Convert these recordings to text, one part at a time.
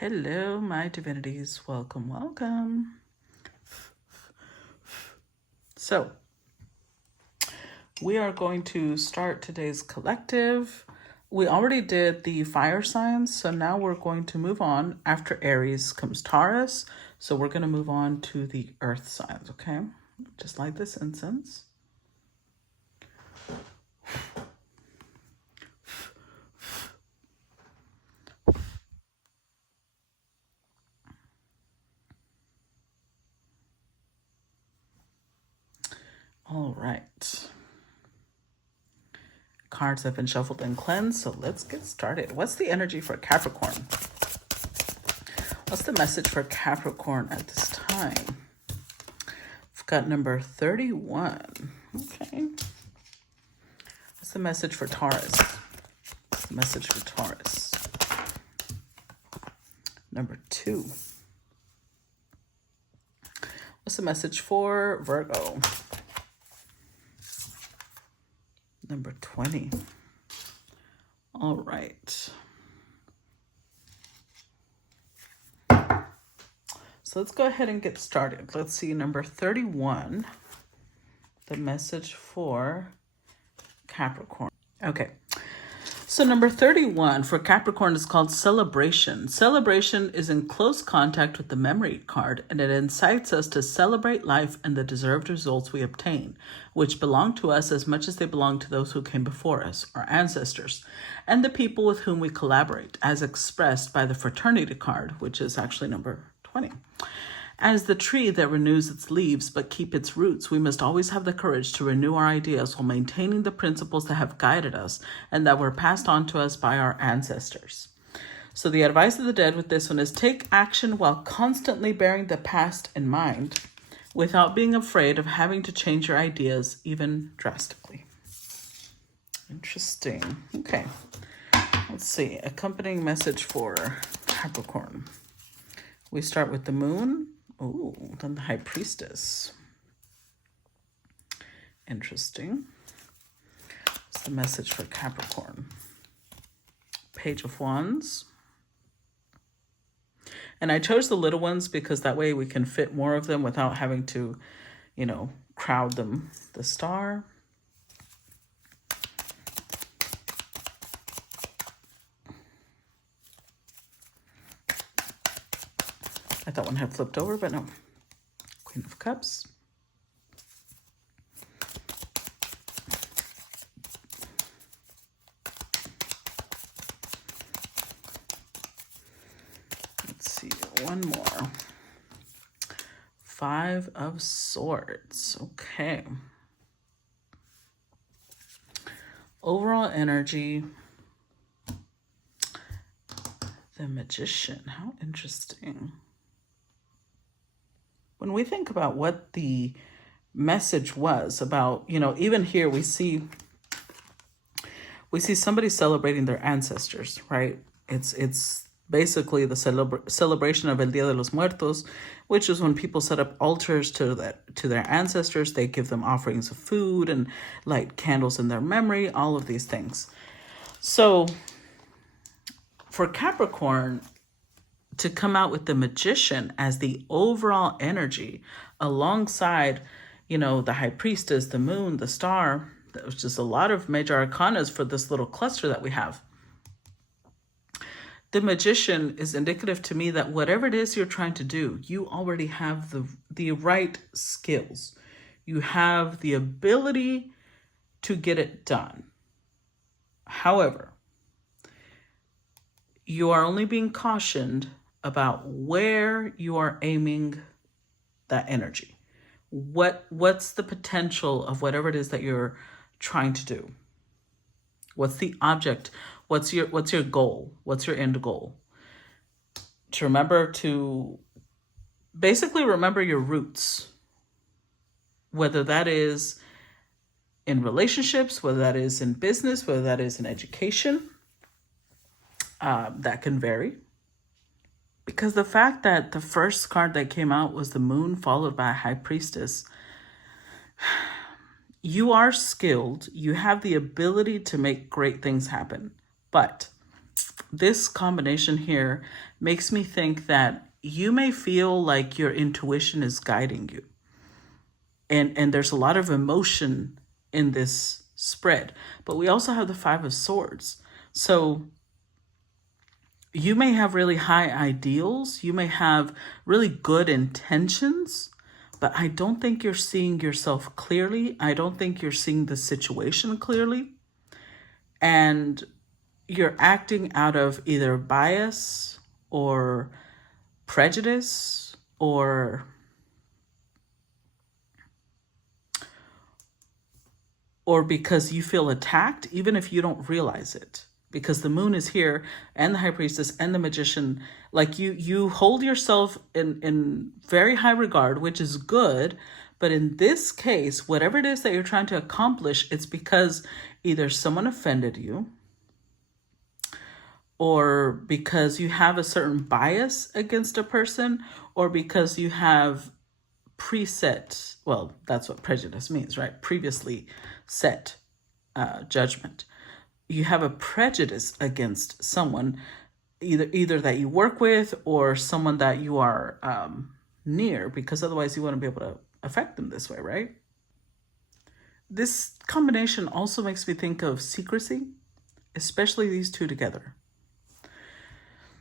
Hello, my divinities. Welcome, welcome. So, we are going to start today's collective. We already did the fire signs, so now we're going to move on. After Aries comes Taurus, so we're going to move on to the earth signs, okay? Just like this incense. All right. Cards have been shuffled and cleansed, so let's get started. What's the energy for Capricorn? What's the message for Capricorn at this time? We've got number 31. Okay. What's the message for Taurus? What's the message for Taurus? Number 2. What's the message for Virgo? Number 20. All right. So let's go ahead and get started. Let's see, number 31, the message for Capricorn. Okay. So number 31 for Capricorn is called celebration. Celebration is in close contact with the memory card, and it incites us to celebrate life and the deserved results we obtain, which belong to us as much as they belong to those who came before us, our ancestors, and the people with whom we collaborate, as expressed by the fraternity card, which is actually number 20. As the tree that renews its leaves but keep its roots, we must always have the courage to renew our ideas while maintaining the principles that have guided us and that were passed on to us by our ancestors. So the advice of the dead with this one is take action while constantly bearing the past in mind without being afraid of having to change your ideas, even drastically. Interesting. Okay. Let's see. Accompanying message for Capricorn. We start with the moon. Oh, then the High Priestess. Interesting. What's the message for Capricorn? Page of Wands. And I chose the little ones because that way we can fit more of them without having to, crowd them. The Star. I thought one had flipped over, but no. Queen of Cups. Let's see, one more. 5 of Swords. Okay. Overall energy. The Magician. How interesting. When we think about what the message was about, even here we see somebody celebrating their ancestors, right? It's basically the celebration of El Dia de los Muertos, which is when people set up altars to their ancestors. They give them offerings of food and light candles in their memory, all of these things. So for Capricorn, to come out with the Magician as the overall energy alongside, the High Priestess, the Moon, the Star, that was just a lot of major arcanas for this little cluster that we have. The Magician is indicative to me that whatever it is you're trying to do, you already have the right skills. You have the ability to get it done. However, you are only being cautioned about where you are aiming that energy. What's the potential of whatever it is that you're trying to do? What's the object? What's your goal? What's your end goal? To basically remember your roots, whether that is in relationships, whether that is in business, whether that is in education. That can vary. Because the fact that the first card that came out was the Moon followed by a High Priestess, you are skilled. You have the ability to make great things happen. But this combination here makes me think that you may feel like your intuition is guiding you. And there's a lot of emotion in this spread. But we also have the Five of Swords. So you may have really high ideals. You may have really good intentions. But I don't think you're seeing yourself clearly. I don't think you're seeing the situation clearly. And you're acting out of either bias or prejudice or because you feel attacked, even if you don't realize it. Because the moon is here, and the high priestess and the magician, like you hold yourself in very high regard, which is good. But in this case, whatever it is that you're trying to accomplish, it's because either someone offended you, or because you have a certain bias against a person, or because you have preset, well, that's what prejudice means, right? Previously set judgment. You have a prejudice against someone, either that you work with or someone that you are near, because otherwise you wouldn't be able to affect them this way, right? This combination also makes me think of secrecy, especially these two together.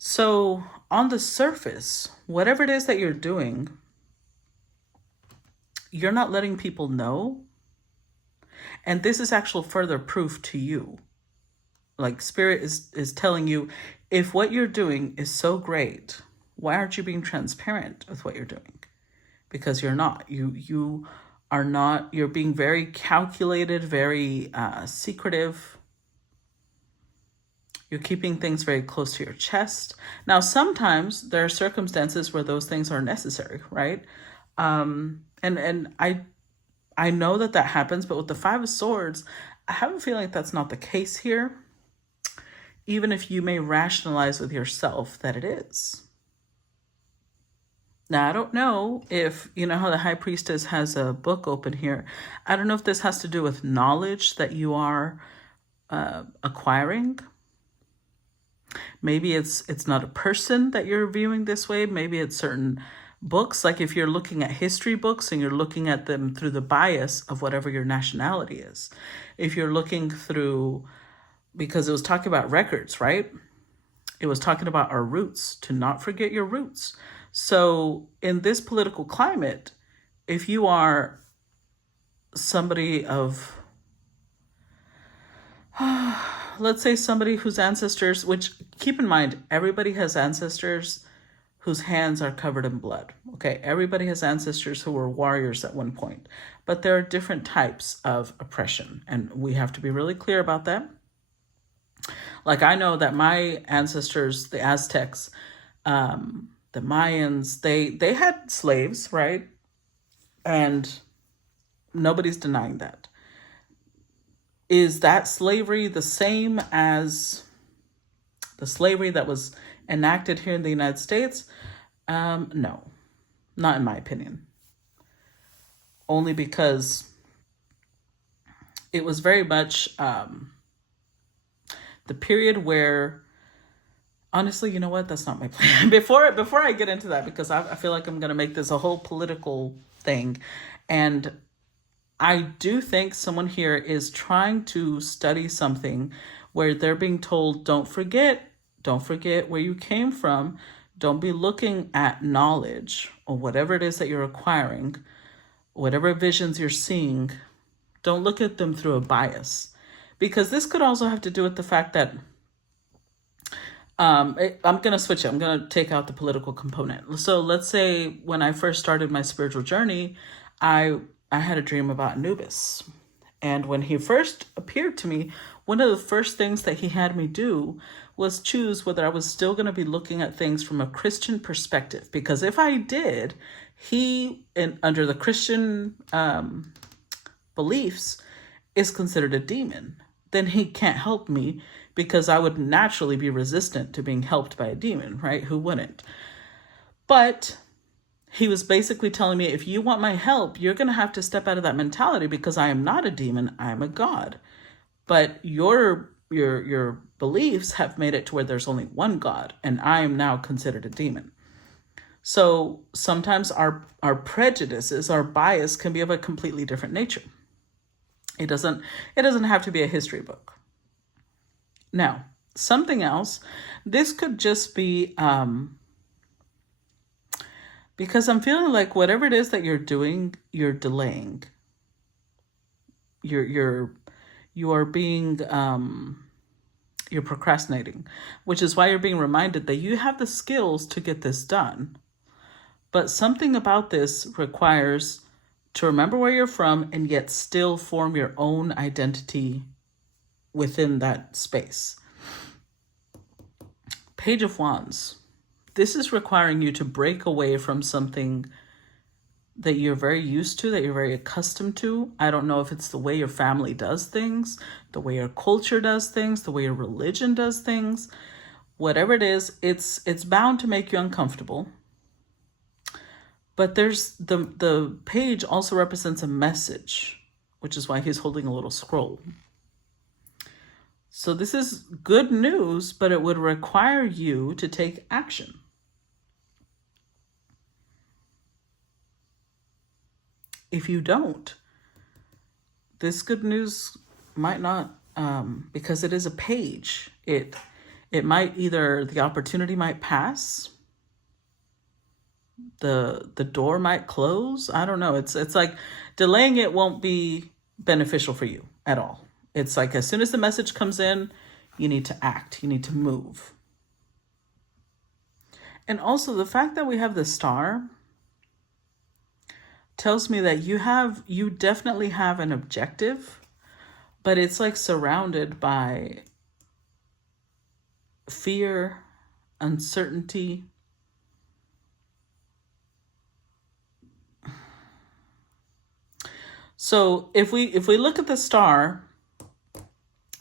So on the surface, whatever it is that you're doing, you're not letting people know. And this is actual further proof to you. Like Spirit is telling you, if what you're doing is so great, why aren't you being transparent with what you're doing? Because you're not. You are not. You're being very calculated, very secretive. You're keeping things very close to your chest. Now, sometimes there are circumstances where those things are necessary, right? And I know that happens, but with the Five of Swords, I have a feeling that's not the case here. Even if you may rationalize with yourself that it is. Now, I don't know if, you know how the High Priestess has a book open here. I don't know if this has to do with knowledge that you are acquiring. Maybe it's not a person that you're viewing this way. Maybe it's certain books. Like if you're looking at history books and you're looking at them through the bias of whatever your nationality is. If you're looking through, because it was talking about records, right? It was talking about our roots, to not forget your roots. So in this political climate, if you are somebody of, let's say somebody whose ancestors, which keep in mind, everybody has ancestors whose hands are covered in blood. Okay, everybody has ancestors who were warriors at one point, but there are different types of oppression, and we have to be really clear about that. Like I know that my ancestors, the Aztecs, the Mayans, they had slaves, right? And nobody's denying that. Is that slavery the same as the slavery that was enacted here in the United States? No, not in my opinion. Only because it was very much the period where, honestly, you know what? That's not my plan. Before I get into that, because I feel like I'm going to make this a whole political thing. And I do think someone here is trying to study something where they're being told, don't forget where you came from. Don't be looking at knowledge or whatever it is that you're acquiring, whatever visions you're seeing. Don't look at them through a bias. Because this could also have to do with the fact that I'm going to switch it. I'm going to take out the political component. So let's say when I first started my spiritual journey, I had a dream about Anubis. And when he first appeared to me, one of the first things that he had me do was choose whether I was still going to be looking at things from a Christian perspective. Because if I did, under the Christian beliefs, is considered a demon. Then he can't help me, because I would naturally be resistant to being helped by a demon, right? Who wouldn't? But he was basically telling me, if you want my help, you're going to have to step out of that mentality, because I am not a demon. I am a god. But your beliefs have made it to where there's only one God, and I am now considered a demon. So sometimes our prejudices, our bias can be of a completely different nature. It doesn't have to be a history book. Now, something else, this could just be because I'm feeling like whatever it is that you're doing, you're delaying. You are being you're procrastinating, which is why you're being reminded that you have the skills to get this done. But something about this requires to remember where you're from and yet still form your own identity within that space. Page of Wands. This is requiring you to break away from something that you're very used to, that you're very accustomed to. I don't know if it's the way your family does things, the way your culture does things, the way your religion does things. Whatever it is, it's bound to make you uncomfortable. But there's the page also represents a message, which is why he's holding a little scroll. So this is good news, but it would require you to take action. If you don't, this good news might not, because it is a page. It might either, the opportunity might pass, the door might close. I don't know. It's like delaying it won't be beneficial for you at all. It's like as soon as the message comes in, you need to act, you need to move. And also the fact that we have the star tells me that you definitely have an objective, but it's like surrounded by fear, uncertainty. So if we look at the star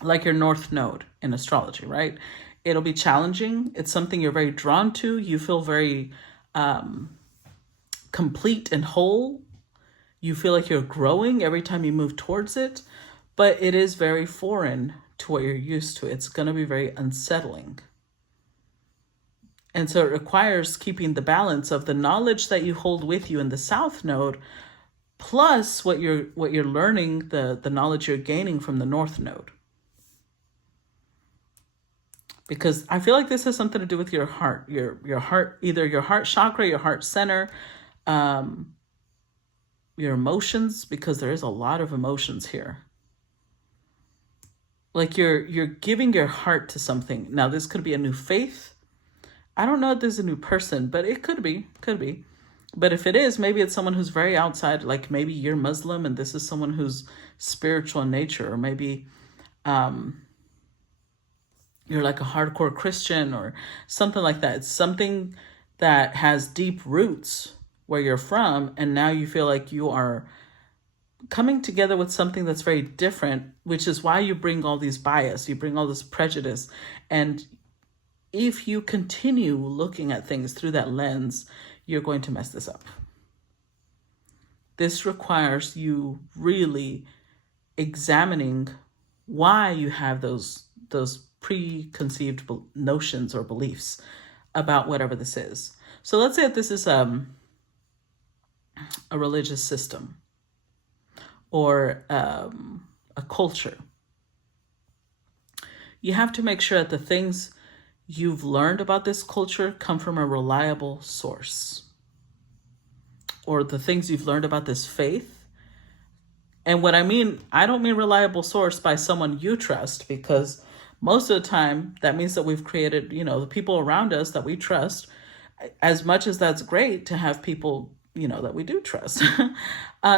like your north node in astrology, right? It'll be challenging. It's something you're very drawn to. You feel very complete and whole. You feel like you're growing every time you move towards it, but it is very foreign to what you're used to. It's going to be very unsettling. And so it requires keeping the balance of the knowledge that you hold with you in the south node, plus what you're learning, the knowledge you're gaining from the north node. Because I feel like this has something to do with your heart, your heart, either your heart chakra, your heart center, your emotions, because there is a lot of emotions here. Like you're giving your heart to something. Now this could be a new faith. I don't know if there's a new person, but it could be. But if it is, maybe it's someone who's very outside, like maybe you're Muslim and this is someone who's spiritual in nature, or maybe you're like a hardcore Christian or something like that. It's something that has deep roots where you're from, and now you feel like you are coming together with something that's very different, which is why you bring all these bias, you bring all this prejudice. And if you continue looking at things through that lens, you're going to mess this up. This requires you really examining why you have those preconceived notions or beliefs about whatever this is. So let's say that this is a religious system or a culture. You have to make sure that the things you've learned about this culture come from a reliable source, or the things you've learned about this faith. And what I mean, I don't mean reliable source by someone you trust, because most of the time that means that we've created, the people around us that we trust. As much as that's great to have people, that we do trust,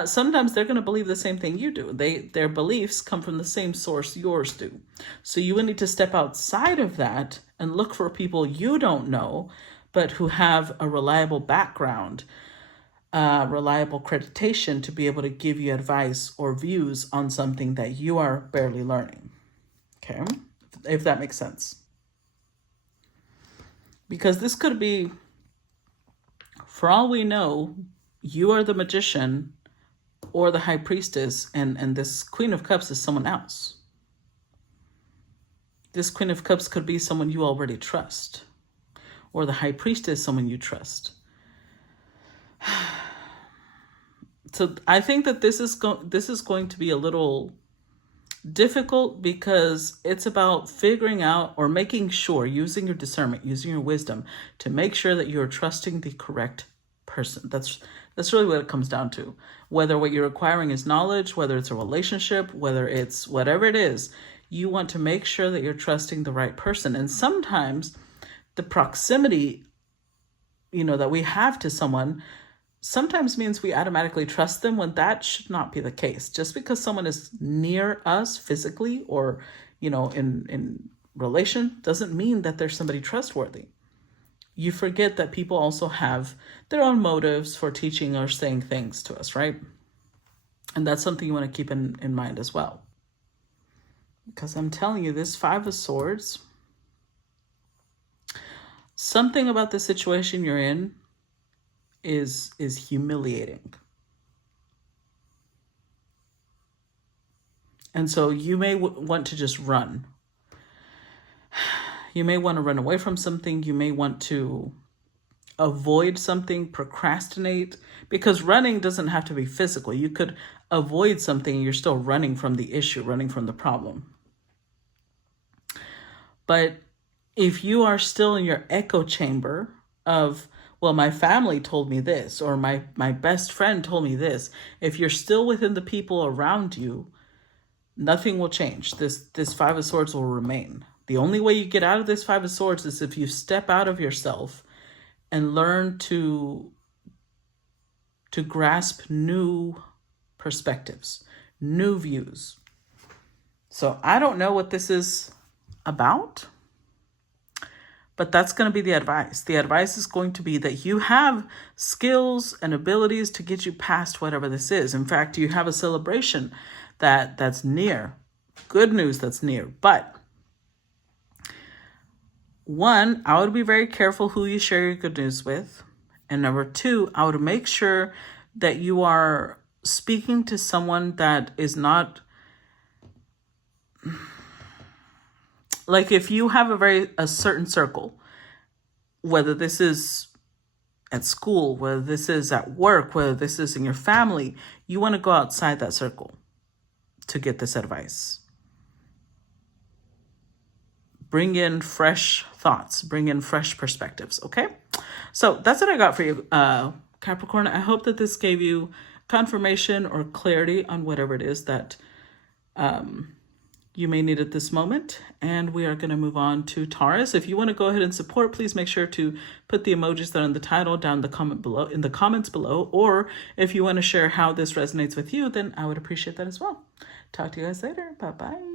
sometimes they're going to believe the same thing you do. Their beliefs come from the same source yours do. So you would need to step outside of that and look for people you don't know, but who have a reliable background, reliable accreditation to be able to give you advice or views on something that you are barely learning. Okay, if that makes sense. Because this could be, for all we know, you are the magician or the high priestess, and this Queen of Cups is someone else. This Queen of Cups could be someone you already trust, or the High Priestess, someone you trust. So I think that this is going to be a little difficult, because it's about figuring out or making sure, using your discernment, using your wisdom to make sure that you're trusting the correct person. That's really what it comes down to. Whether what you're acquiring is knowledge, whether it's a relationship, whether it's whatever it is, you want to make sure that you're trusting the right person. And sometimes the proximity, that we have to someone sometimes means we automatically trust them, when that should not be the case. Just because someone is near us physically or, in relation, doesn't mean that there's somebody trustworthy. You forget that people also have their own motives for teaching or saying things to us, right? And that's something you want to keep in mind as well. Because I'm telling you, this Five of Swords, something about the situation you're in is humiliating. And so you may want to just run. You may want to run away from something. You may want to avoid something, procrastinate, because running doesn't have to be physical. You could avoid something and you're still running from the issue, running from the problem. But if you are still in your echo chamber of, well, my family told me this, or my best friend told me this, if you're still within the people around you, nothing will change. This Five of Swords will remain. The only way you get out of this Five of Swords is if you step out of yourself and learn to grasp new perspectives, new views. So I don't know what this is about, but that's going to be the advice. The advice is going to be that you have skills and abilities to get you past whatever this is. In fact, you have a celebration that's near. Good news that's near. But one, I would be very careful who you share your good news with. And number two, I would make sure that you are speaking to someone that is not, like, if you have a certain circle, whether this is at school, whether this is at work, whether this is in your family, you want to go outside that circle to get this advice. Bring in fresh thoughts, bring in fresh perspectives, okay? So that's what I got for you, Capricorn. I hope that this gave you confirmation or clarity on whatever it is that you may need at this moment. And we are going to move on to Taurus. If you want to go ahead and support, please make sure to put the emojis that are in the title down in the comments below. Or if you want to share how this resonates with you, then I would appreciate that as well. Talk to you guys later. Bye-bye.